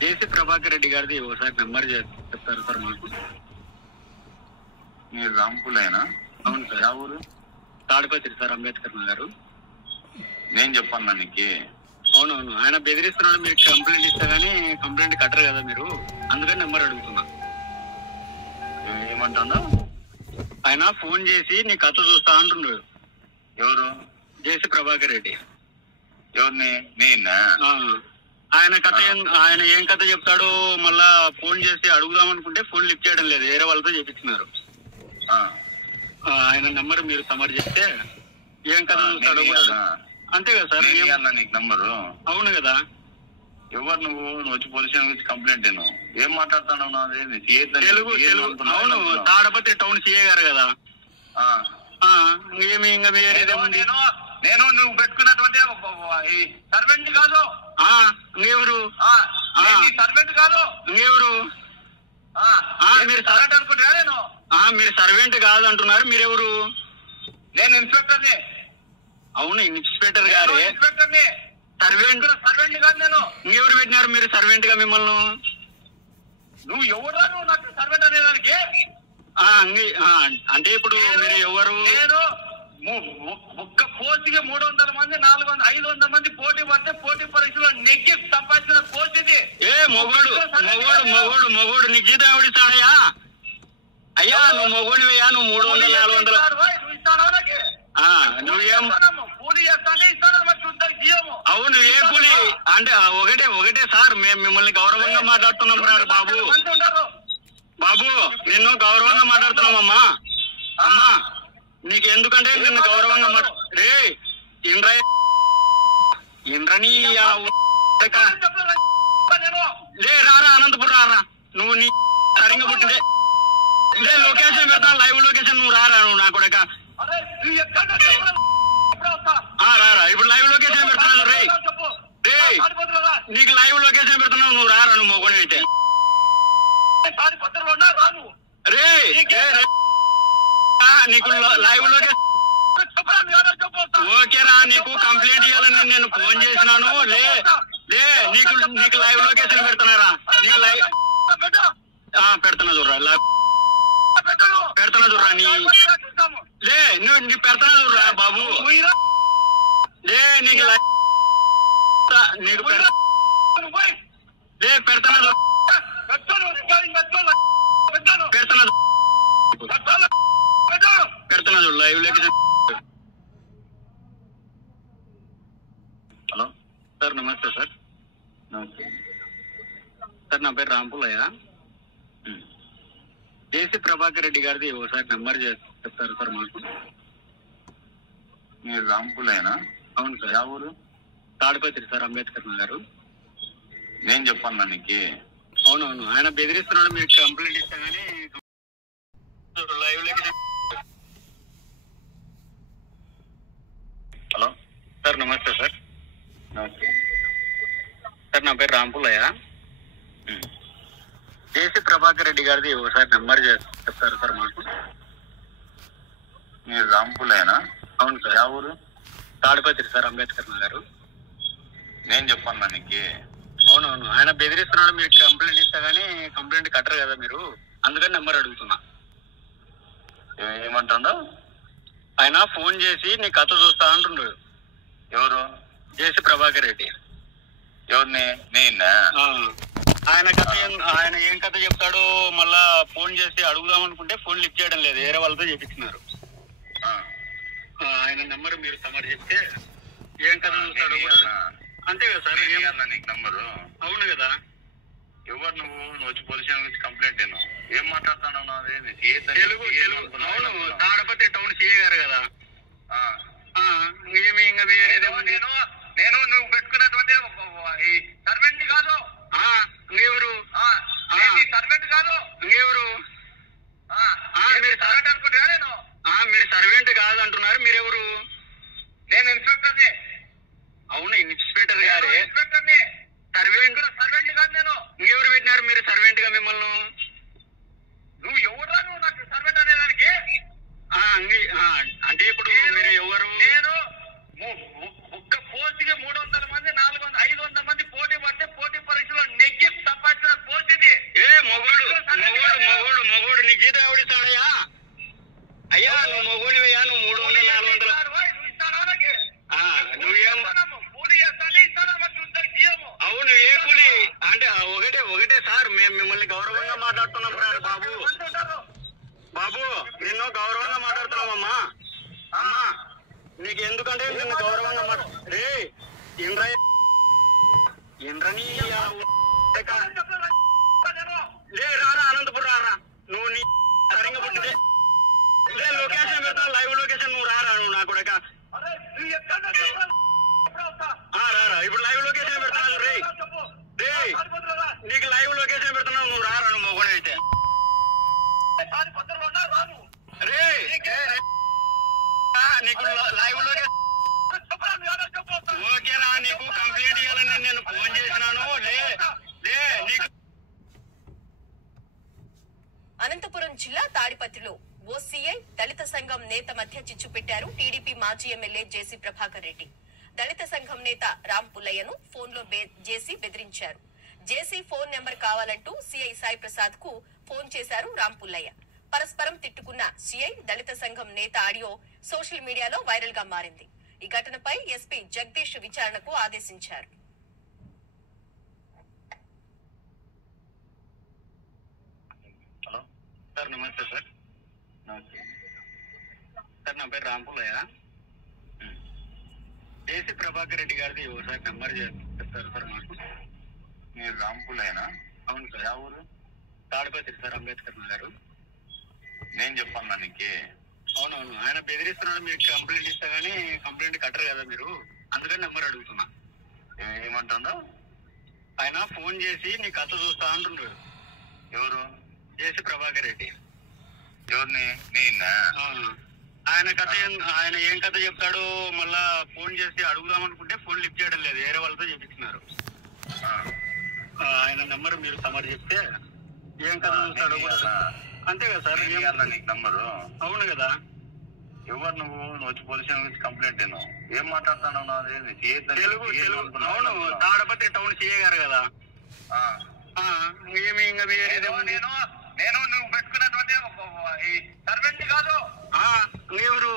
జేసీ ప్రభాకర్ రెడ్డి గారిది ఒకసారి నెంబర్ చెప్తారు సార్ మాకు. మీరు రాంపులేనా? అవును సార్. యా ఊరు? తాడిపత్రి సార్, అంబేద్కర్ నగర్. నేను చెప్పాను నీకు. అవునవును, ఆయన బెదిరిస్తున్నాడు. మీరు కంప్లైంట్ ఇస్తా గానీ కంప్లైంట్ కట్టరు కదా మీరు, అందుకని నెంబర్ అడుగుతున్నా. ఏమంటున్నా? ఆయన ఫోన్ చేసి నీ కథ చూస్తా అంటున్నాడు. ఎవరు? జేసీ ప్రభాకర్ రెడ్డి. ఎవరిని? నేనా? ఆయన కథ ఆయన ఏం కథ చెప్తాడో మళ్ళా ఫోన్ చేసి అడుగుదాం అనుకుంటే ఫోన్ లిఫ్ట్ చేయడం లేదు, వేరే వాళ్ళతో చెప్తున్నారు. ఆయన నెంబర్ మీరు సమర్ చెప్తే ఏం కథ చూస్తాడో కూడా. అంతే కదా సార్. నీకు నంబరు? అవును కదా. ఎవరు నువ్వు? వచ్చి పొజిషన్ గురించి కంప్లైంట్ ఏం మాట్లాడుతున్నావు? తెలుగు. అవును, తాడపత్రి టౌన్ సిఏ గారు కదా. ఏమి ఇంకా వేరేదేముంది? నేను నువ్వు పెట్టుకున్నటువంటి సర్వెంట్ కాదు. ఇంకెవరు? సర్వెంట్ కాదు. ఇంకెవరు? మీరు సర్వెంట్ అనుకుంటా. నేను మీరు సర్వెంట్ కాదు అంటున్నారు, మీరెవరు? నేను ఇన్స్పెక్టర్ని. అవును, ఇన్స్పెక్టర్ గారు. ఇన్స్పెక్టర్ని. సర్వెంట్ కాదు నేను. ఇంకెవరు పెట్టినారు మీరు సర్వెంట్ గా మిమ్మల్ని? నువ్వు ఎవరా? నువ్వు నాకు సర్వెంట్ అనేదానికి? అంటే ఇప్పుడు మీరు ఎవరు? నేను ఒక్క పోస్ట్కి 300 మంది 400 500 మంది పోటీ పడితే పోటీ పరీక్షలో నెగ్గి సంపాదించిన పోస్ట్ ఇది. మొగోడు నీకు జీతం ఎవడిస్తాడయ్యా? అయ్యా నువ్వు మొగోడివయ్యా, నువ్వు 300 400 నువ్వేం కూలీ చేస్తా అంటే ఇస్తాను. అవును, ఏ కూలీ అంటే ఒకటే సార్. మేము మిమ్మల్ని గౌరవంగా మాట్లాడుతున్నాం బాబు, నిన్ను గౌరవంగా మాట్లాడుతున్నామమ్మా. అమ్మా నీకు ఎందుకంటే నిన్ను గౌరవంగా రే ఇంద్రని రారా అనంతపురం రారా. నువ్వు నీ సరిగ్గా పుట్టిందే లొకేషన్ పెడతా, లైవ్ లొకేషన్. నువ్వు రారా, నువ్వు నా కొడక రారా. ఇప్పుడు లైవ్ లొకేషన్ పెడుతున్నావు రే. నీకు లైవ్ లొకేషన్ పెడుతున్నావు, నువ్వు రారా. నువ్వు మొగోని అయితే రే నీకు లైవ్ లొకేషన్ ఓకేరా. నీకు కంప్లైంట్ ఇవ్వాలని నేను ఫోన్ చేసినాను. నీకు లైవ్ లొకేషన్ పెడుతున్నారా? నీకు లైవ్ పెడుతున్నా చూడరా, పెడుతున్నా చూడరా. నువ్వు పెడుతున్నా చూడరా బాబు. నీకు పెడుతున్నా చూడు లైవ్ లొకేషన్. హలో సార్, నమస్తే సార్. సార్ నా పేరు రాంపులయ్య. జేసీ ప్రభాకర్ రెడ్డి గారిది ఒకసారి నెంబర్ చెప్తారు సార్ మాకు. మీరు రాంపులేనా? అవును సార్. యా ఊరు? తాడిపత్రి సార్, అంబేద్కర్ నగర్. నేను చెప్పాను నీకు. అవునవును, ఆయన బెదిరిస్తున్నాడు. మీరు కంప్లైంట్ ఇస్తా గానీ లైవ్ లొకేషన్. హలో సార్, నమస్తే సార్. సార్ నా పేరు రాంపులయ్య. జేసీ ప్రభాకర్ రెడ్డి గారిది ఒకసారి నెంబర్ చెప్తారు సార్ మాకు. మీరు రాంపులేనా? అవును సార్. యా ఊరు? తాడిపత్రి సార్, అంబేద్కర్ నగర్. నేను చెప్పాను నీకు. అవునవును, ఆయన బెదిరిస్తున్నాడు. మీరు కంప్లైంట్ ఇస్తా గానీ కంప్లైంట్ కట్టరు కదా మీరు, అందుకని నెంబర్ అడుగుతున్నా. ఏమంటున్నా? ఆయన ఫోన్ చేసి నీ కథ చూస్తా అంటున్నాడు. ఎవరు? జేసీ ప్రభాకర్ రెడ్డి. ఎవరిని? నేనా? ఆయన ఏం కథ చెప్తాడో మళ్ళా ఫోన్ చేసి అడుగుదాం అనుకుంటే ఫోన్ లిఫ్ట్ చేయడం లేదు, వేరే వాళ్ళతో చెప్తున్నారు. ఆయన నెంబర్ మీరు సమర్ చెప్తే ఏం కథ చూస్తాడో కూడా. అంతే కదా సార్. నీకు నంబరు? అవును కదా. ఎవరు నువ్వు? వచ్చి పొజిషన్ గురించి కంప్లైంట్ ఏం మాట్లాడుతున్నావు? తెలుగు. అవును, తాడపత్రి టౌన్ సిఏ గారు కదా. ఏమి ఇంకా వేరేదేముంది? నేను నువ్వు పెట్టుకున్నటువంటి సర్వెంట్ కాదు. ఇంకెవరు? సర్వెంట్ కాదు. ఇంకెవరు? మీరు సర్వెంట్ అనుకుంటా. నేను మీరు సర్వెంట్ కాదు అంటున్నారు, మీరెవరు? నేను ఇన్స్పెక్టర్ని. అవును, ఇన్స్పెక్టర్ గారే. ఇన్స్పెక్టర్ని. సర్వెంట్ కాదు నేను. ఇంకెవరు పెట్టినారు మీరు సర్వెంట్ గా మిమ్మల్ని? నువ్వు ఎవరా? నువ్వు నాకు సర్వెంట్ అనేదానికి? అంటే ఇప్పుడు మీరు ఎవరు? నేను ఒక్క పోస్ట్కి 300 మంది 400 500 మంది పోటీ పడితే పోటీ పరీక్షలో నెగ్గి మొగోడు నీ జీతం ఎవడిస్తాడయ్యా? అయ్యా నువ్వు మొగోడివయ్యా, నువ్వు 300 400 నువ్వేం అవును ఏ కూలి అంటే ఒకటే సార్, మేము మిమ్మల్ని గౌరవంగా మాట్లాడుతున్నాం సార్. బాబు నిన్ను గౌరవంగా మాట్లాడుతున్నామమ్మా. అమ్మా నీకు ఎందుకంటే నిన్ను గౌరవంగా రే ఇంద్రని లే రారా అనంతపురం రారా, నువ్వు నీ సరిగ్గా పుట్టితే లే లొకేషన్ పెడతా, లైవ్ లొకేషన్ నువ్వు రారా, నువ్వు నా కూడా రారా. ఇప్పుడు లైవ్ లొకేషన్ పెడతాను రే రే, నీకు లైవ్ లొకేషన్ పెడుతున్నావు, నువ్వు రారా, నువ్వు మొగోడు అయితే రే. నీకు లైవ్ లొకేషన్ ఓకేనా? నీకు కంప్లైంట్ ఇవ్వాలని నేను ఫోన్ చేసినాను. లే నీకు అనంతపురం జిల్లా తాడిపత్రిలో ఓ సీఐ దళిత సంఘం నేత మధ్య చిచ్చు పెట్టారు టీడీపీ మాజీ ఎమ్మెల్యే జేసీ ప్రభాకర్ రెడ్డి. దళిత సంఘం నేత రామ్ పుల్లయ్యను ఫోన్లో జేసీ బెదిరించారు. జేసీ ఫోన్ నెంబర్ కావాలంటూ సీఐ సాయి ప్రసాద్ కు ఫోన్ చేశారు రామ్ పుల్లయ్య. పరస్పరం తిట్టుకున్న సీఐ దళిత సంఘం నేత ఆడియో సోషల్ మీడియాలో వైరల్ గా మారింది. ఈ ఘటనపై ఎస్పీ జగదీష్ విచారణకు ఆదేశించారు. హలో సార్, నమస్తే సార్. సార్ నా పేరు రామ్ పుల్లయ్య. జేసీ ప్రభాకర్ రెడ్డి గారిది ఒకసారి నెంబర్ చెప్తారు సార్ మాకు. మీరు రామ్ పుల్లయ్యనా? అవును సార్. ఆ ఊరు? తాడిపత్రి సార్, అంబేద్కర్ నగర్. నేను చెప్పాను నీకు. అవునవును, ఆయన బెదిరిస్తున్నాడు. మీరు కంప్లైంట్ ఇస్తా గానీ కంప్లైంట్ కట్టరు కదా మీరు, అందుకని నెంబర్ అడుగుతున్నా. ఏమంటుందా? ఆయన ఫోన్ చేసి నీ కథ చూస్తా అంటుండ్రు. ఎవరు? జేసీ ప్రభాకర్ రెడ్డి. ఎవరిని? నేనా? ఆయన కథ ఆయన ఏం కథ చెప్తాడో మళ్ళా ఫోన్ చేసి అడుగుదాం అనుకుంటే ఫోన్ లిఫ్ట్ చేయడం లేదు, వేరే వాళ్ళతో చెప్తున్నారు. ఆయన నెంబర్ మీరు సమర్ చెప్తే ఏం కథ చూస్తాడో అంతే కదా సార్. నీకు నంబరు? అవును కదా. ఎవరు నువ్వు వచ్చి పొజిషన్ గురించి కంప్లైంట్ అయినావు? ఏం మాట్లాడుతున్నావు? నాది తెలుగు. అవును, తాడపత్రి టౌన్ సీఏ గారు కదా. ఏమి ఇంకా నేను నువ్వు పెట్టుకున్నటువంటి సర్వెంట్ కాదు. ఎవరు?